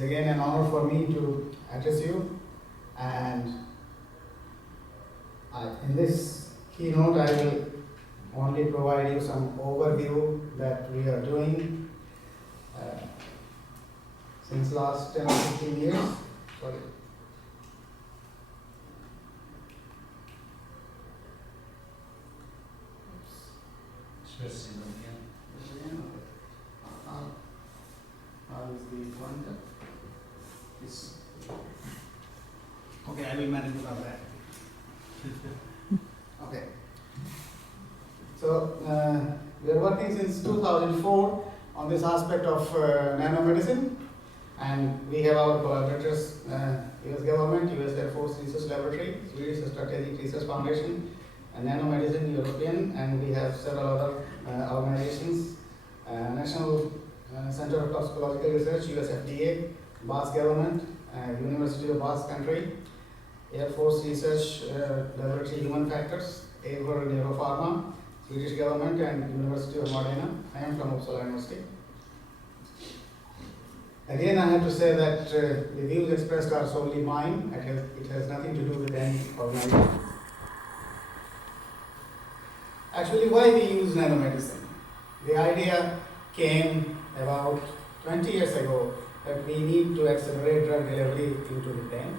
It's again an honor for me to address you, and in this keynote I will only provide you some overview that we are doing since last 10 or 15 years. Sorry. How is the pointer? Yes. Okay, I will manage without that. Okay. So we are working since 2004 on this aspect of nanomedicine, and we have our collaborators, US government, US Air Force Research Laboratory, Swedish Strategic Research Foundation, and Nanomedicine European, and we have several other organizations, National Center of Toxicological Research, US FDA, Basque government, University of Basque Country, Air Force Research Laboratory Human Factors, AVER Neuropharma, Swedish government, and University of Modena. I am from Uppsala University. Again, I have to say that the views expressed are solely mine. It has nothing to do with any organization. Actually, why we use nanomedicine? The idea came about 20 years ago that we need to accelerate drug delivery into the brain.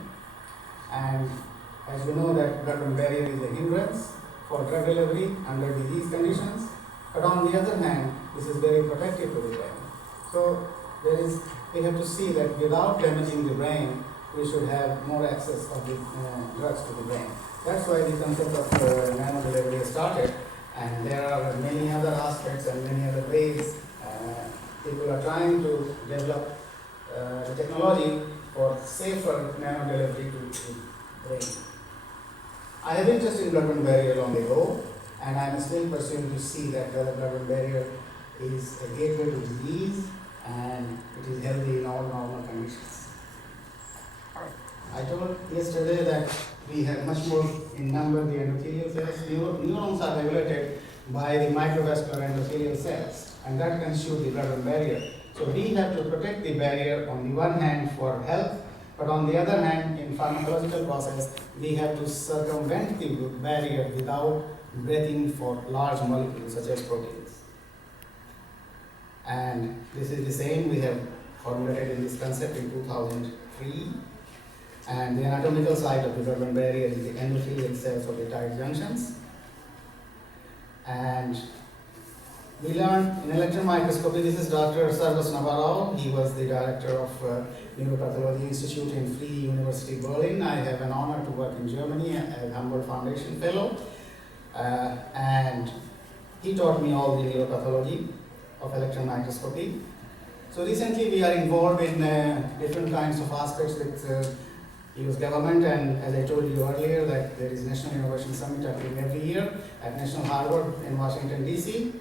And as you know, that blood-brain barrier is a hindrance for drug delivery under disease conditions. But on the other hand, this is very protective to the brain. So we have to see that without damaging the brain, we should have more access of the drugs to the brain. That's why the concept of nano delivery started. And there are many other aspects and many other ways people are trying to develop the technology for safer nano delivery to the brain. I have interest in blood-brain barrier long ago, and I am still pursuing to see that the blood-brain barrier is a gateway to disease and it is healthy in all normal conditions. I told yesterday that we have much more in number the endothelial cells. Neurons are regulated by the microvascular endothelial cells, and that constitutes the blood-brain barrier. So we have to protect the barrier on the one hand for health, but on the other hand, in pharmacological process, we have to circumvent the barrier without breathing for large molecules such as proteins. And this is the same we have formulated in this concept in 2003. And the anatomical side of the blood-brain barrier is the endothelial cells of the tight junctions. And we learned in electron microscopy, this is Dr. Sarvas Navarro. He was the director of Neuropathology Institute in Free University Berlin. I have an honor to work in Germany as Humboldt Foundation Fellow. And he taught me all the neuropathology of electron microscopy. So recently we are involved in different kinds of aspects with US government, and as I told you earlier, that there is National Innovation Summit happening every year at National Harvard in Washington, DC.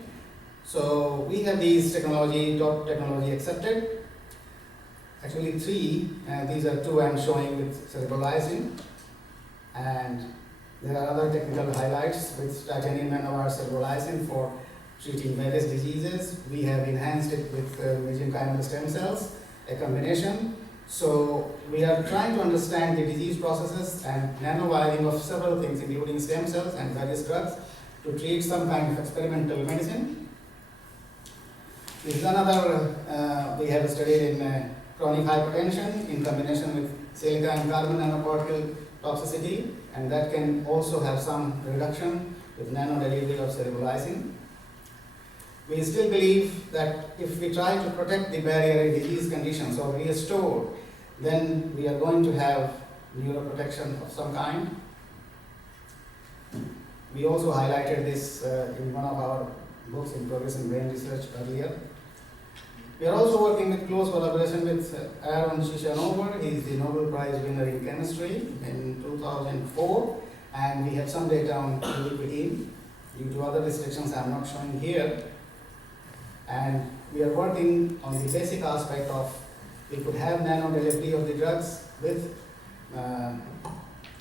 So we have these top technology accepted. Actually three, these are two I'm showing with cerebrolizing. And there are other technical highlights with titanium nanowire cerebrolizing for treating various diseases. We have enhanced it with mesenchymal stem cells, a combination. So we are trying to understand the disease processes and nanowiring of several things, including stem cells and various drugs, to treat some kind of experimental medicine. This is another, we have studied in chronic hypertension in combination with silica and carbon nanoparticle toxicity, and that can also have some reduction with nano delivery of cerebrolizing. We still believe that if we try to protect the barrier in disease conditions or restore, then we are going to have neuroprotection of some kind. We also highlighted this in one of our books in Progress in Brain Research earlier. We are also working with close collaboration with Aaron Shishanover. He is the Nobel Prize winner in chemistry in 2004, and we have some data on ubiquitin. Due to other restrictions I am not showing here. And we are working on the basic aspect of we could have nano delivery of the drugs with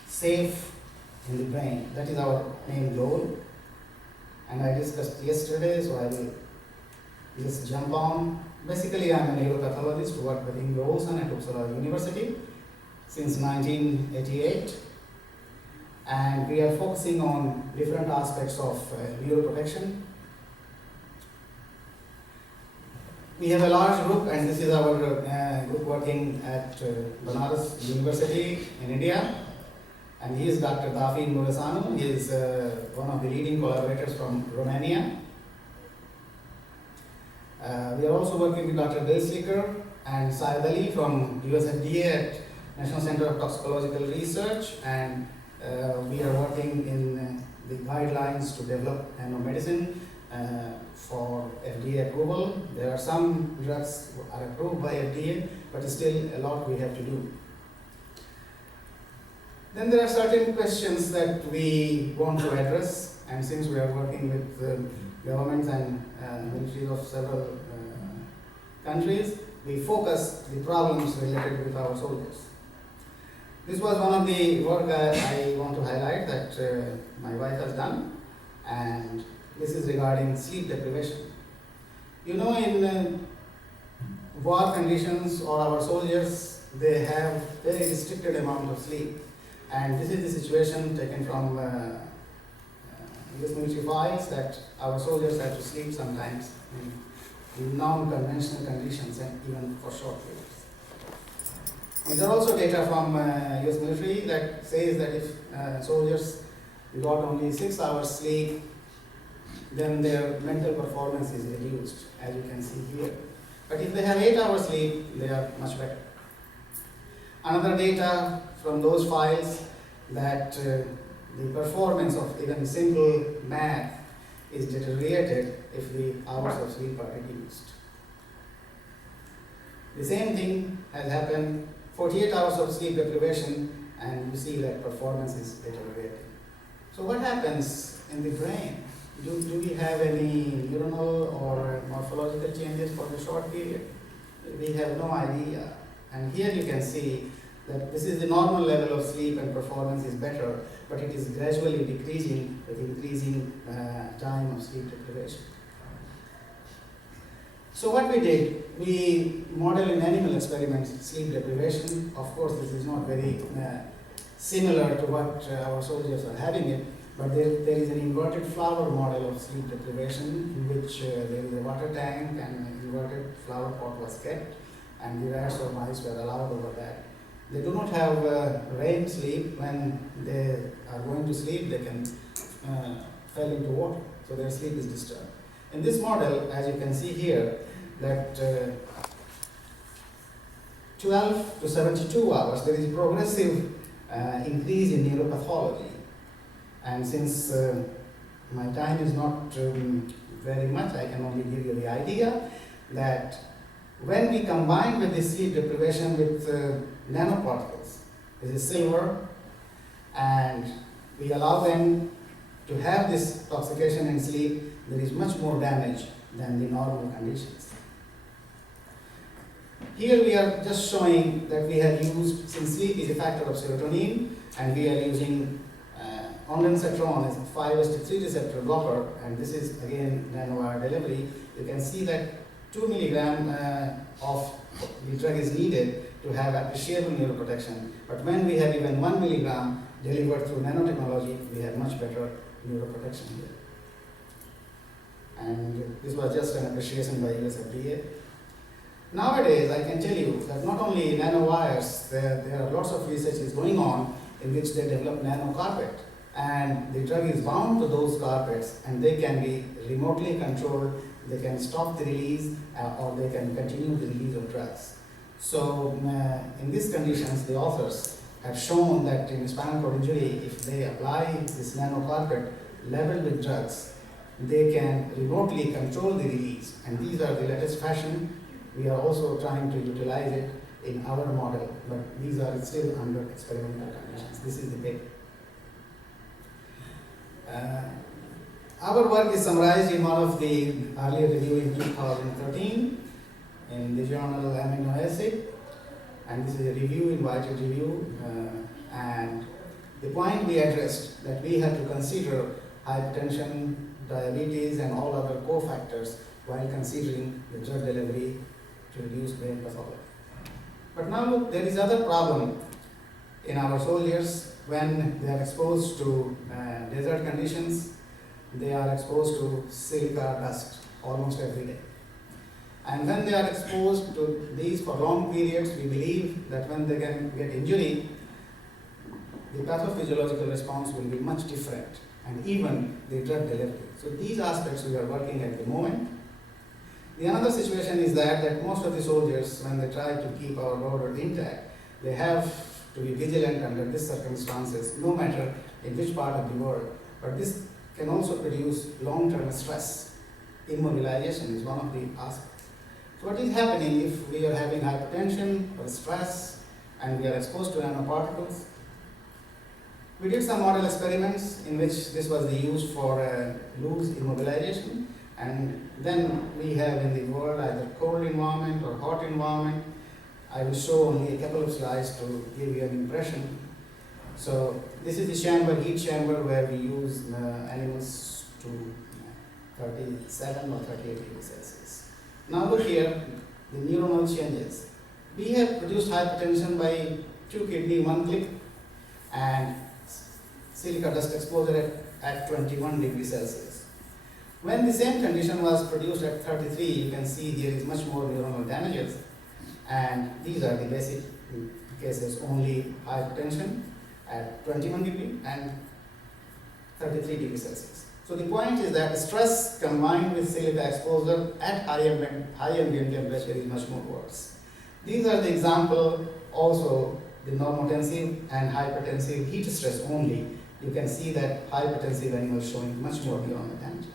safe in the brain. That is our main goal. And I discussed yesterday, so I will just jump on Basically, I'm a neuropathologist who worked with Inge Olsen at Uppsala University since 1988. And we are focusing on different aspects of neuroprotection. We have a large group, and this is our group working at Banaras University in India. And he is Dr. Dafin Muresanu. He is one of the leading collaborators from Romania. We are also working with Dr. Bill Slicker and Syed Ali from US FDA at National Center of Toxicological Research, and we are working in the guidelines to develop nanomedicine for FDA approval. There are some drugs are approved by FDA, but still a lot we have to do. Then there are certain questions that we want to address, and since we are working with governments and ministries of several countries, we focus the problems related with our soldiers. This was one of the work that I want to highlight that my wife has done, and this is regarding sleep deprivation. You know, in war conditions or our soldiers, they have very restricted amount of sleep, and this is the situation taken from US military files that our soldiers have to sleep sometimes in non-conventional conditions and even for short periods. There are also data from US military that says that if soldiers got only 6 hours sleep, then their mental performance is reduced, as you can see here. But if they have 8 hours sleep, they are much better. Another data from those files that the performance of even simple math is deteriorated if the hours of sleep are reduced. The same thing has happened, 48 hours of sleep deprivation, and you see that performance is deteriorating. So what happens in the brain? Do we have any neuronal or morphological changes for the short period? We have no idea. And here you can see that this is the normal level of sleep and performance is better, but it is gradually decreasing with increasing time of sleep deprivation. So what we did, we modeled in animal experiments sleep deprivation. Of course, this is not very similar to what our soldiers are having it, but there is an inverted flower model of sleep deprivation in which there is a water tank and an inverted flower pot was kept, and the rats or mice were allowed over that. They do not have REM sleep. When they are going to sleep, they can fall into water, so their sleep is disturbed. In this model, as you can see here, that 12 to 72 hours, there is progressive increase in neuropathology. And since my time is not very much, I can only give you the idea that when we combine with this sleep deprivation with nanoparticles, this is silver, and we allow them to have this toxication in sleep, there is much more damage than the normal conditions. Here we are just showing that we have used, since sleep is a factor of serotonin, and we are using ondansetron as a 5-HT3 receptor blocker, and this is again nanowire delivery. You can see that 2 milligram of the drug is needed to have appreciable neuroprotection. But when we have even 1 milligram delivered through nanotechnology, we have much better neuroprotection here. And this was just an appreciation by US FDA. Nowadays, I can tell you that not only nanowires, there are lots of research going on in which they develop nanocarpet. And the drug is bound to those carpets, and they can be remotely controlled. They can stop the release or they can continue the release of drugs. So in these conditions, the authors have shown that in spinal cord injury, if they apply this nanocarpet leveled with drugs, they can remotely control the release. And these are the latest fashion. We are also trying to utilize it in our model, but these are still under experimental conditions. This is the paper. Our work is summarized in one of the earlier review in 2013 in the journal Amino Acid, and this is a review, invited review, and the point we addressed that we have to consider hypertension, diabetes, and all other cofactors while considering the drug delivery to reduce brain pathology. But now look, there is other problem in our soldiers when they are exposed to desert conditions. They are exposed to silica dust almost every day. And when they are exposed to these for long periods, we believe that when they can get injury, the pathophysiological response will be much different, and even the drug delivery. So these aspects we are working at the moment. The another situation is that most of the soldiers, when they try to keep our border intact, they have to be vigilant under these circumstances, no matter in which part of the world. But this can also produce long-term stress. Immobilization is one of the aspects. So what is happening if we are having hypertension or stress and we are exposed to nanoparticles? We did some model experiments in which this was used for loose immobilization, and then we have in the world either cold environment or hot environment. I will show only a couple of slides to give you an impression. So this is the chamber, heat chamber, where we use animals to 37 or 38 degrees Celsius. Now look here, the neuronal changes. We have produced hypertension by 2 kidney, 1 click, and silica dust exposure at 21 degrees Celsius. When the same condition was produced at 33, you can see there is much more neuronal damages, and these are the basic cases, only hypertension at 21 degree and 33 degrees Celsius. So the point is that stress combined with silica exposure at high ambient temperature is much more worse. These are the example also the normotensive and hypertensive heat stress only. You can see that hypertensive animals showing much more neuronal damage.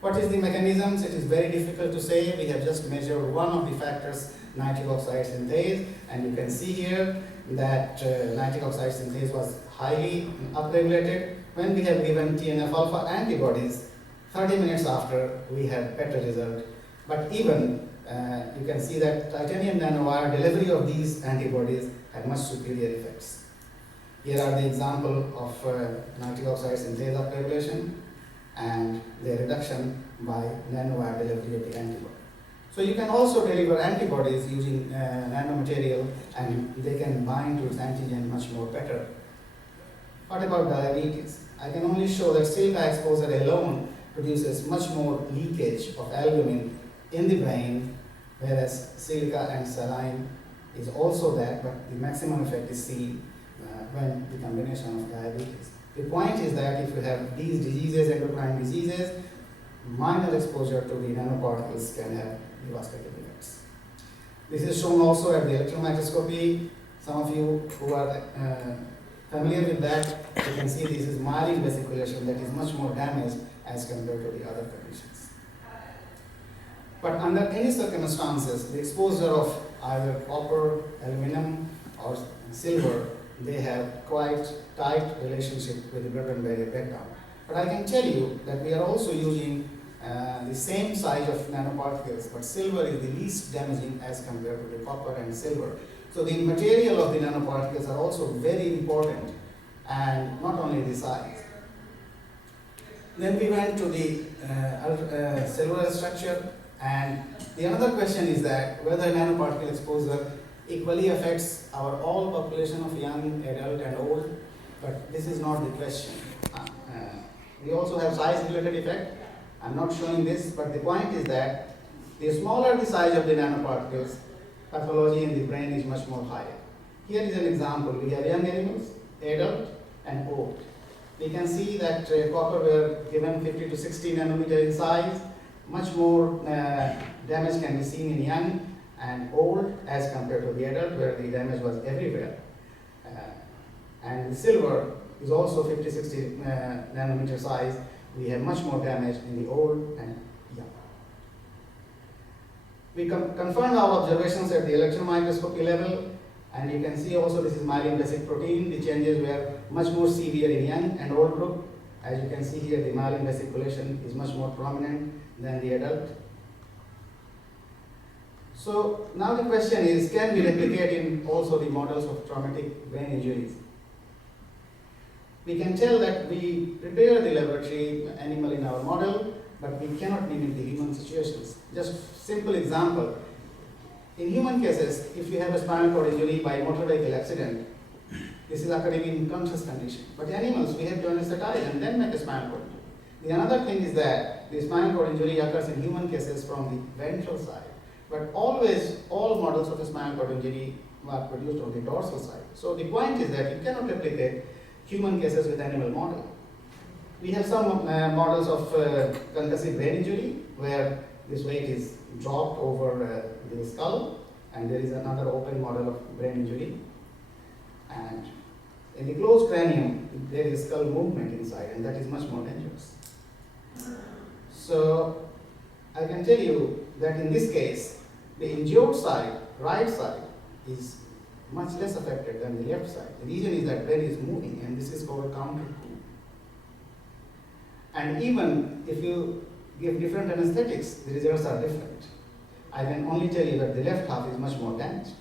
What is the mechanisms? It is very difficult to say. We have just measured one of the factors, nitric oxide synthase, and you can see here that nitric oxide synthase was highly upregulated. When we have given TNF-alpha antibodies, 30 minutes after, we had better result. But even you can see that titanium nanowire delivery of these antibodies had much superior effects. Here are the example of nitric oxide synthase upregulation and the reduction by nanowire delivery of the antibody. So you can also deliver antibodies using nanomaterial, and they can bind to its antigen much more better. What about diabetes? I can only show that silica exposure alone produces much more leakage of albumin in the brain, whereas silica and saline is also that, but the maximum effect is seen when the combination of diabetes. The point is that if you have these diseases, endocrine diseases, minor exposure to the nanoparticles can have devastating effects. This is shown also at the electron microscopy. Some of you who are familiar with that, you can see this is myelin vesiculation that is much more damaged as compared to the other conditions. But under any circumstances, the exposure of either copper, aluminum, or silver, they have quite tight relationship with the blood-brain barrier breakdown. But I can tell you that we are also using the same size of nanoparticles, but silver is the least damaging as compared to the copper and silver. So the material of the nanoparticles are also very important, and not only the size. Then we went to the cellular structure, and the another question is that whether nanoparticle exposure equally affects our all population of young, adult, and old, but this is not the question. We also have size-related effect. I'm not showing this, but the point is that the smaller the size of the nanoparticles, pathology in the brain is much more higher. Here is an example. We have young animals, adult, and old. We can see that copper were given 50 to 60 nanometer in size. Much more damage can be seen in young and old as compared to the adult, where the damage was everywhere. And the silver is also 50, 60 nanometer size. We have much more damage in the old and young. We confirmed our observations at the electron microscopy level, and you can see also this is myelin basic protein. The changes were much more severe in young and old group. As you can see here, the myelin vesiculation is much more prominent than the adult. So now the question is, can we replicate in also the models of traumatic brain injuries? We can tell that we prepare the laboratory animal in our model, but we cannot mimic the human situations. Just simple example. In human cases, if you have a spinal cord injury by motor vehicle accident, this is occurring in conscious condition. But animals, we have to anesthetize and then make a spinal cord injury. The another thing is that the spinal cord injury occurs in human cases from the ventral side. But always, all models of a spinal cord injury are produced on the dorsal side. So the point is that you cannot replicate human cases with animal model. We have some models of concussive brain injury where this weight is dropped over the skull, and there is another open model of brain injury. And in the closed cranium, there is skull movement inside, and that is much more dangerous. So I can tell you that in this case, the injured side, right side, is much less affected than the left side. The reason is that brain is moving, and this is called counter coup. And even if you give different anesthetics, the results are different. I can only tell you that the left half is much more damaged.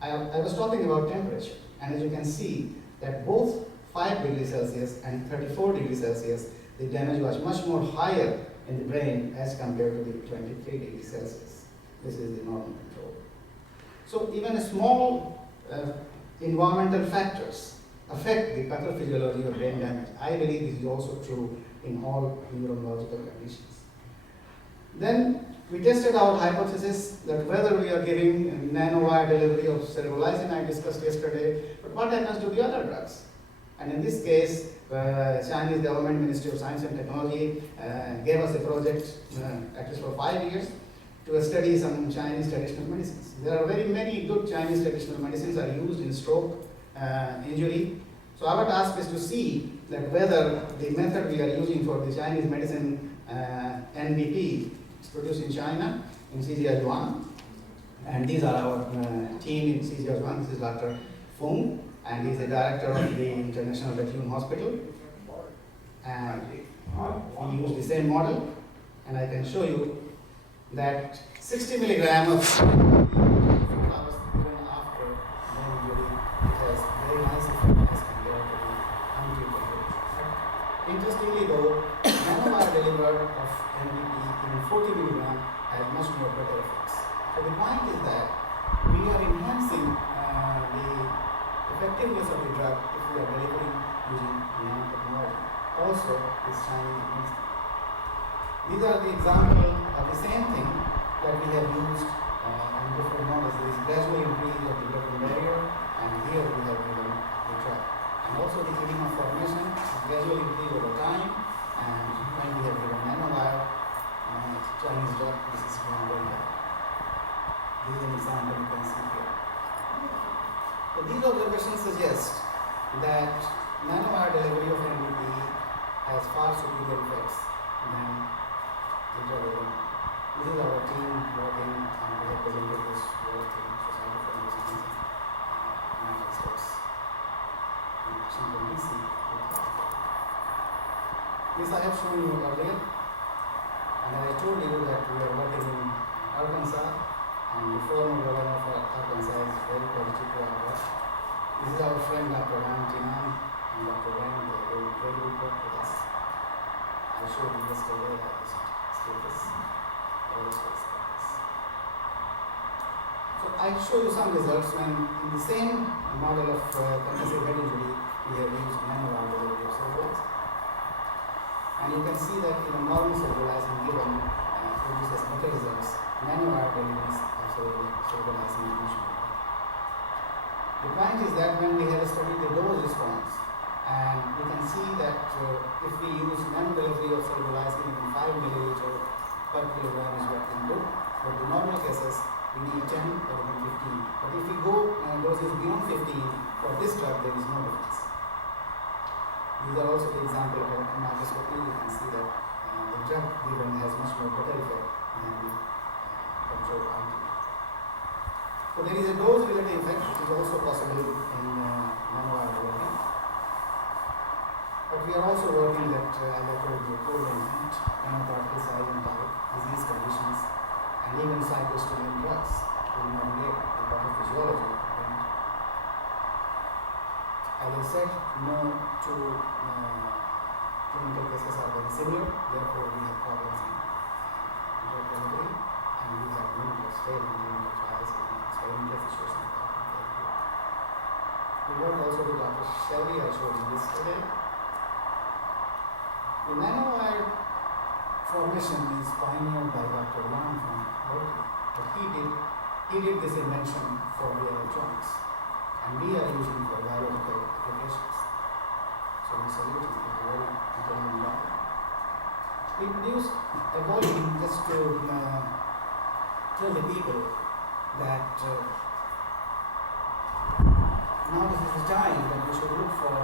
I was talking about temperature, and as you can see that both 5 degrees Celsius and 34 degrees Celsius, the damage was much more higher in the brain as compared to the 23 degrees Celsius. This is the normal control. So even small environmental factors affect the pathophysiology of brain damage. I believe this is also true in all neurological conditions. Then we tested our hypothesis that whether we are giving nanowire delivery of cerebrolizine, I discussed yesterday, but what happens to the other drugs? And in this case, Chinese government, Ministry of Science and Technology gave us a project, at least for 5 years, to study some Chinese traditional medicines. There are very many good Chinese traditional medicines are used in stroke injury. So our task is to see that whether the method we are using for the Chinese medicine NBP is produced in China, in CGR1. And these are our team in CGR1. This is Dr. Fung, and he's the director of the International Bethune Hospital. And we use the same model, and I can show you that 60 milligram of hours given after brain injury, it has very nice effect as compared to the untreated. Interestingly though, nanowire delivered of NBP in 40 milligram has much more better effects. So the point is that we are enhancing the effectiveness of the drug if we are delivering using nanotechnology. Also, this Chinese medicine. These are the examples of the same thing that we have used in different models. There is gradual increase of the blood-brain barrier, and here we have given the drug. And also the edema formation is gradual increase over time, and when we have given nanowire Chinese drug, this is going very well. This is an example you can see here. So these observations suggest that nanowire delivery of NBP has far superior effects than the drug alone. This is our team working, and we have presented this work in Society for Neuroscience in United States, in Washington DC. This I have shown you earlier, and I told you that we are working in Arkansas, and the former governor of Arkansas is very positive to our work. This is our friend Dr. Valentina and Dr. Wang. They do very good work with us. I showed you yesterday how this status, aerospace status. So I show you some results when in the same model of concussive head injury, we have used nanowire delivery of cerebrolizine. And you can see that even normal cerebrolizine given produces better results. Nanowire delivery of cerebrolizine is much better. The point is that when we have studied the dose response, and we can see that if we use nano delivery of cerebrolizine in 5 milliliter per kilogram is what we do. But the normal cases, we need 10 or even 15. But if we go doses beyond 15, for this drug there is no difference. These are also the example of electron microscopy. You can see that the drug given has much more better effect than the control arm. So there is a dose-related effect which is also possible in nanowire delivery. But we are also working that, as I told you, co-invent nanoparticle size and type, disease conditions, and even psychostimulant drugs will modulate the pathophysiology. As I said, no two clinical cases are very similar, therefore we have problems in drug delivery, and we have numerous failed clinical trials in experimental situations. We work also with Dr. Shelby, I showed you yesterday. The nanowire formation is pioneered by Dr. Young from Berkeley, but he did this invention for the electronics, and we are using for biological applications. So we salute him for very determined job. We produce a volume just to tell the people that now this is the time that we should look for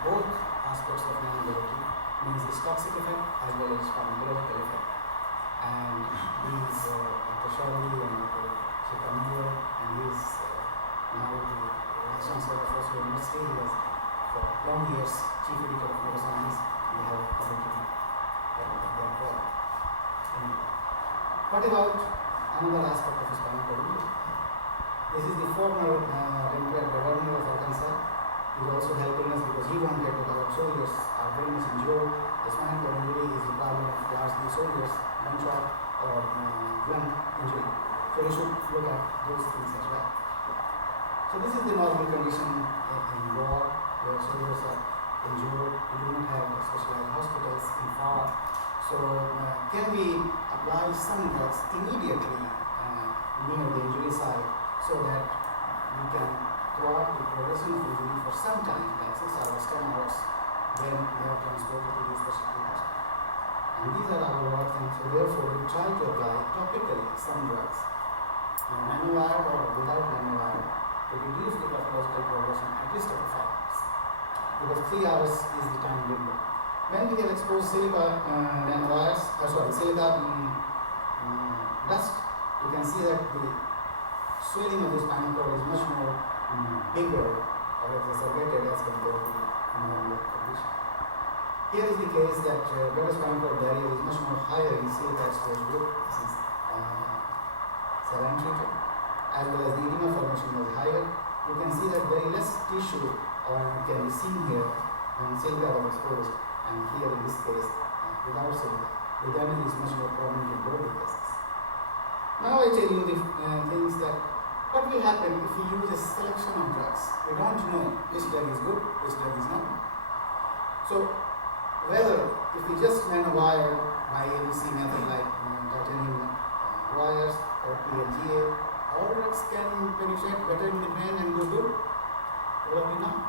both aspects of nanodelivery, means its toxic effect as well as pharmacological effect. And these Dr. Sharma and Dr. Chikamura, and he's now the Vice Chancellor of Oslo University. He was for long years Chief Editor of Neuroscience. We have publicly their work. What about another aspect of his pharmacology? This is the former Governor of Arkansas. He's also helping us because he wanted that our soldiers are very much injured. The spinal cord injury is the problem of largely soldiers, gunshot or lung injury. So we should look at those things as well. So this is the normal condition in war where soldiers are injured. We do not have specialized hospitals in far. So can we apply some drugs immediately near the injury site so that we can thwart the progression of injury for some time, like 6 hours, 10 hours, then they are transported to the specialty hospital. And these are our work, and so therefore we try to apply topically some drugs, nanowire or without nanowire, to reduce the pathological progression at least of 5 hours. Because 3 hours is the time window. When we have exposed silica silica dust, you can see that the swelling of the spinal cord is much more bigger or exacerbated as compared to the normal condition. Here is the case that blood spinal cord barrier is much more higher in silica exposed group. This is saline treated, as well as the edema formation was higher. You can see that very less tissue can be seen here when silica was exposed, and here in this case without silica. The damage is much more prominent in both the cases. Now I tell you the things that what will happen if we use a selection of drugs. We don't know which drug is good, which drug is not. So whether if we just nanowire by ABC method like titanium wires or PLGA, all drugs can penetrate better in the brain and do good? Probably not.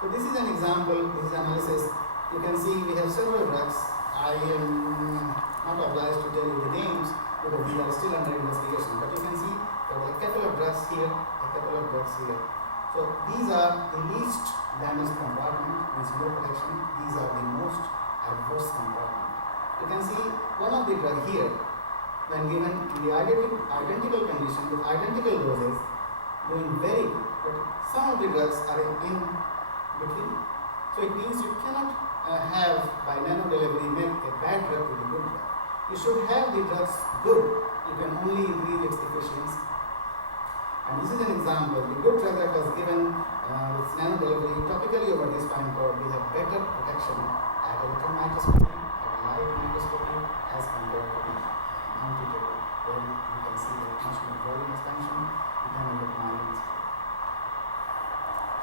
So this is an example, this is analysis. You can see we have several drugs. I am not obliged to tell you the names because we are still under investigation, but you can see there are a couple of drugs here, a couple of drugs here. So these are the least damaged compartment, means no protection. These are the most adverse compartment. You can see one of the drugs here, when given in the identical condition with identical doses, doing very good. But some of the drugs are in between. So it means you cannot have by nano delivery make a bad drug to be good drug. You should have the drugs good. You can only increase its efficiency. And this is an example. The good drug that was given with nano delivery topically over this spinal cord, we have better protection at electron microscopy, at live microscopy as compared to the non-treated, where you can see the much more volume expansion. You can look margins.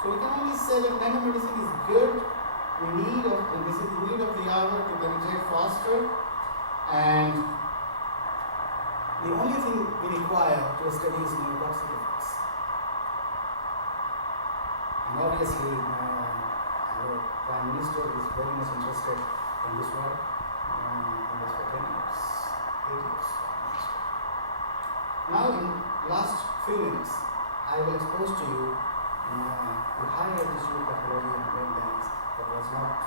So we can only say that nanomedicine is good. This is the need of the hour to penetrate faster, and the only thing we require to study is neurotoxic effects. And obviously, our Prime Minister is very much interested in this work, in this for 10 years, 8 years. Now, in last few minutes, I will expose to you the higher tissue pathology and brain damage that was not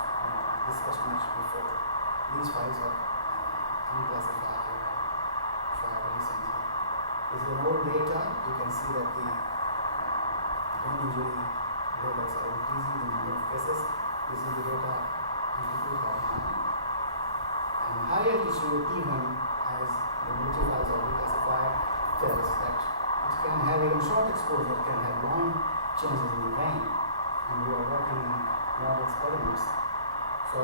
discussed much before. These files are unclassified recently. This is an old data. You can see that the brain injury levels are increasing in number of cases. This is the data in 2009. And higher tissue, even as the military files are reclassified, tells that it can have even short exposure, can have long changes in the brain. And we are working in lot of experiments. So,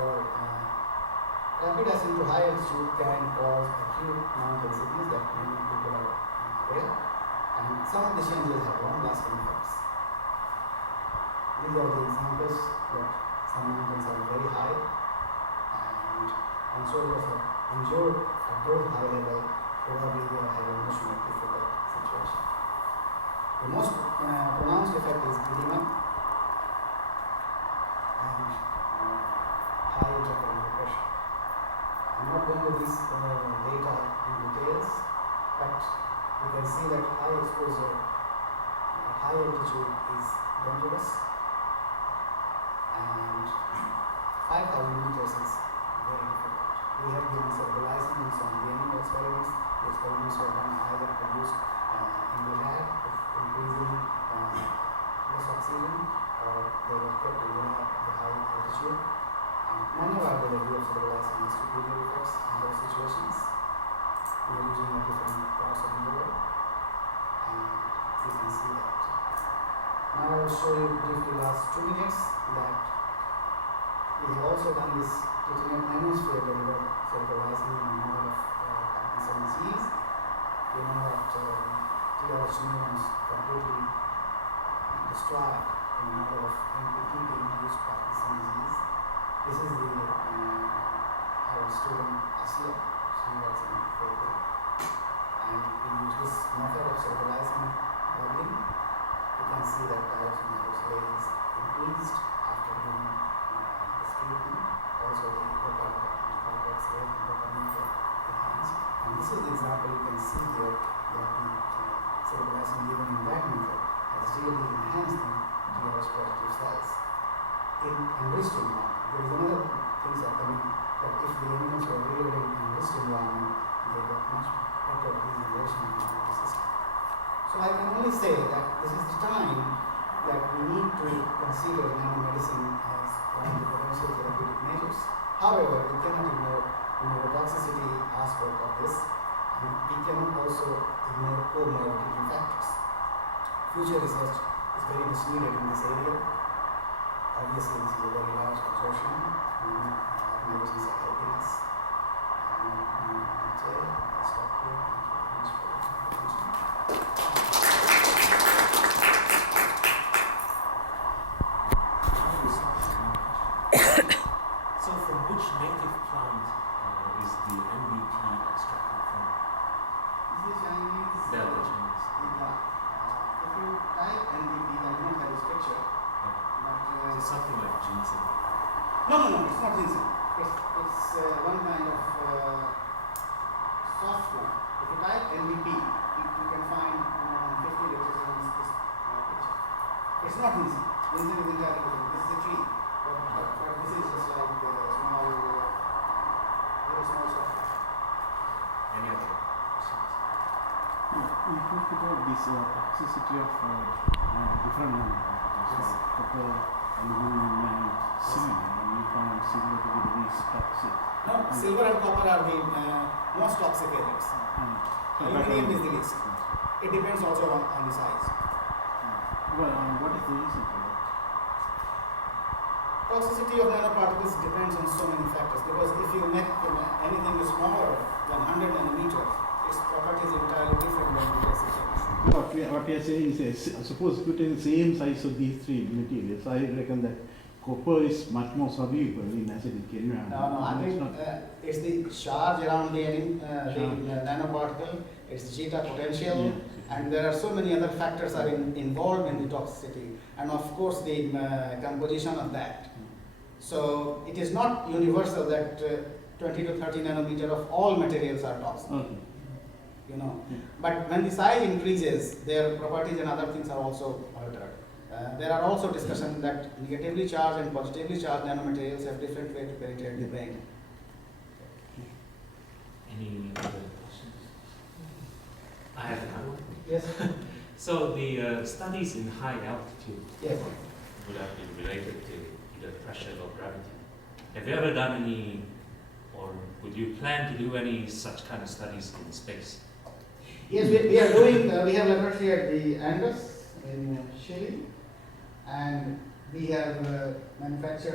rapid ascent to high altitude can cause acute non-densities that many people are aware, and some of the changes have long-lasting effects. These are the examples that some mountains are very high, and soldiers have endured at those high level, probably they have a much more difficult situation. The most pronounced effect is edema and high intracranial pressure. I'm not going to this data in details, but you can see that high exposure, high altitude is dangerous, and 5,000 meters is very difficult. We have been cerebralizing in some animal experiments. The experiments were done either produced in the lab with increasing less oxygen, or they were kept in the lab at the high altitude. None of our ability of cerebralizing has superior effects in those situations. We are using a different parts of the world, and you can see that. Now I will show you briefly last 2 minutes that we have also done this looking at nanosphere delivered cerebralizing in a model of Parkinson's disease. We know that TRH neurons completely destroyed in a model of NPT-induced Parkinson's disease. This is the our student Asya. She was in paper, and we use this method of cerebralizing modeling. You can see that direction of is increased after doing this treatment. Also, the complex rate and dopamine enhanced. And this is the example you can see here that the cerebralizing given in that method has really enhanced the TRH positive cells in enriched environment. There is another things are coming that if the animals were reared in enriched environment, they get much better regeneration in the system. So I can only say that this is the time that we need to consider nanomedicine as one of the potential therapeutic measures. However, we cannot ignore the neurotoxicity aspect of this, and we cannot also ignore comorbidity factors. Future research is very much needed in this area. Obviously, this is a very large consortium, and medicines are helping us. I'll stop here. Thank you very much for your attention. So, from which native plant is the MVP extracted from? This is Chinese. They are the Chinese. Yeah. If you type MVP, I don't have this picture. But, It's something like ginseng. No, it's not ginseng. It's one kind of soft one. If you type MVP, you can find more than 50 lectures on this picture. It's not ginseng. Ginseng is entirely different. This is a tree. But this is just like small, very small soft one. Any other questions? We talked about this toxicity of different nanoparticles, like copper, aluminum, and silver, and we found silver to be the least toxic. No, silver and copper are the most toxic elements. Aluminum is the least. It depends also on the size. Well, what is the reason for that? Toxicity of nanoparticles depends on so many factors, because if you make anything smaller than 100 nanometer, its properties are entirely different than the basic things. What we are saying is, suppose if you take the same size of these three materials, I reckon that copper is much more soluble in acidic environment. No, I think it's the charge around the nanoparticle, its zeta potential, and there are so many other factors are involved in the toxicity, and of course the composition of that. So it is not universal that 20 to 30 nanometer of all materials are toxic. Okay. You know, but when the size increases, their properties and other things are also altered. There are also discussions that negatively charged and positively charged nanomaterials have different way to penetrate the brain. Any other questions? I have one. Yes. So the studies in high altitude Yes. would have been related to either pressure or gravity. Have you ever done any, or would you plan to do any such kind of studies in space? Yes, we are doing. We have laboratory at the Andes in Chile, and we have manufactured